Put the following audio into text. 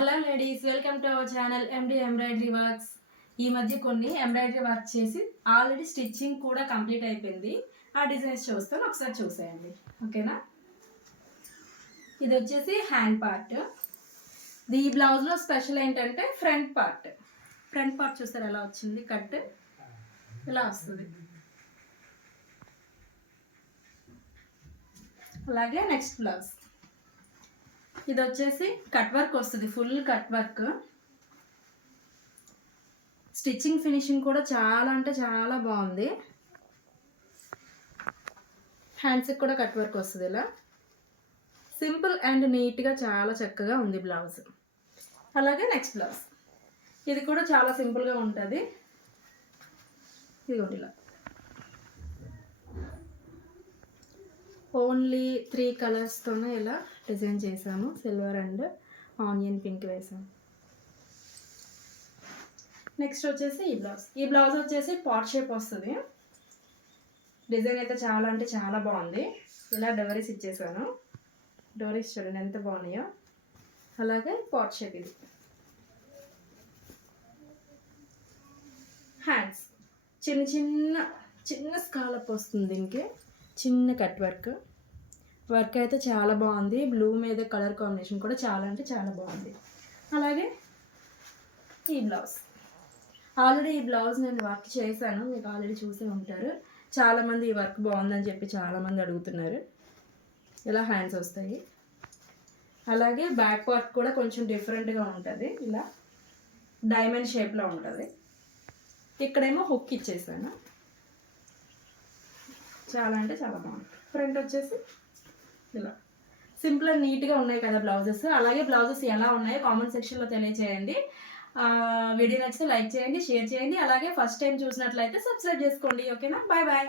Hello ladies, welcome to our channel MD embroidery works. ఈ మధ్య కొన్ని ఎంబ్రాయిడరీ వర్క్ చేసి ఆల్రెడీ స్టిచ్చింగ్ కూడా కంప్లీట్ అయిపోయింది. ఆ డిజైన్స్ చూస్తాను, ఒకసారి చూసేయండి. ఓకేనా? ఇది వచ్చేసి హ్యాండ్ పార్ట్. ఈ బ్లౌజ్లో స్పెషల్ ఏంటంటే ఫ్రంట్ పార్ట్ చూస్తారు ఎలా వచ్చింది, కట్ ఇలా వస్తుంది. అలాగే నెక్స్ట్ బ్లౌజ్ ఇది వచ్చేసి కట్ వర్క్ వస్తుంది, full cut work. Stitching finishing కూడా చాలా అంటే చాలా బాగుంది. హ్యాండ్స్కి కూడా కట్ వర్క్ వస్తుంది. ఇలా సింపుల్ అండ్ నీట్గా చాలా చక్కగా ఉంది బ్లౌజ్. అలాగే నెక్స్ట్ బ్లౌజ్ ఇది కూడా చాలా సింపుల్గా ఉంటుంది. ఇదిగోండి ఇలా ఓన్లీ 3 కలర్స్తోనే ఇలా డిజైన్ చేసాము. సిల్వర్ అండ్ ఆనియన్ పింక్ వేసాము. నెక్స్ట్ వచ్చేసి ఈ బ్లౌజ్ వచ్చేసి పాట్ షేప్ వస్తుంది. డిజైన్ అయితే చాలా అంటే చాలా బాగుంది. ఇలా డోరీస్ ఇచ్చేసాను. డోరీస్ చూడండి ఎంత బాగున్నాయో. అలాగే పాట్ షేప్ ఇది. హ్యాండ్స్ చిన్న స్కాలప్ వస్తుంది. దీనికి చిన్న కట్ వర్క్ అయితే చాలా బాగుంది. బ్లూ మీద కలర్ కాంబినేషన్ కూడా చాలా అంటే చాలా బాగుంది. అలాగే ఈ బ్లౌజ్ ఆల్రెడీ ఈ బ్లౌజ్ నేను వర్క్ చేశాను, మీకు ఆల్రెడీ చూసే ఉంటారు. చాలామంది ఈ వర్క్ బాగుందని చెప్పి చాలామంది అడుగుతున్నారు. ఇలా హ్యాండ్స్ వస్తాయి. అలాగే బ్యాక్ పార్ట్ కూడా కొంచెం డిఫరెంట్గా ఉంటుంది. ఇలా డైమండ్ షేప్లో ఉంటుంది. ఇక్కడేమో హుక్ ఇచ్చేసాను. చాలా అంటే చాలా బాగుంది. ఫ్రంట్ వచ్చేసి ఇలా సింపుల్ అండ్ నీట్గా ఉన్నాయి కదా బ్లౌజెస్. అలాగే బ్లౌజెస్ ఎలా ఉన్నాయో కామెంట్ సెక్షన్లో తెలియజేయండి. వీడియో నచ్చితే లైక్ చేయండి, షేర్ చేయండి. అలాగే ఫస్ట్ టైం చూసినట్లయితే సబ్స్క్రైబ్ చేసుకోండి. ఓకేనా? Bye bye.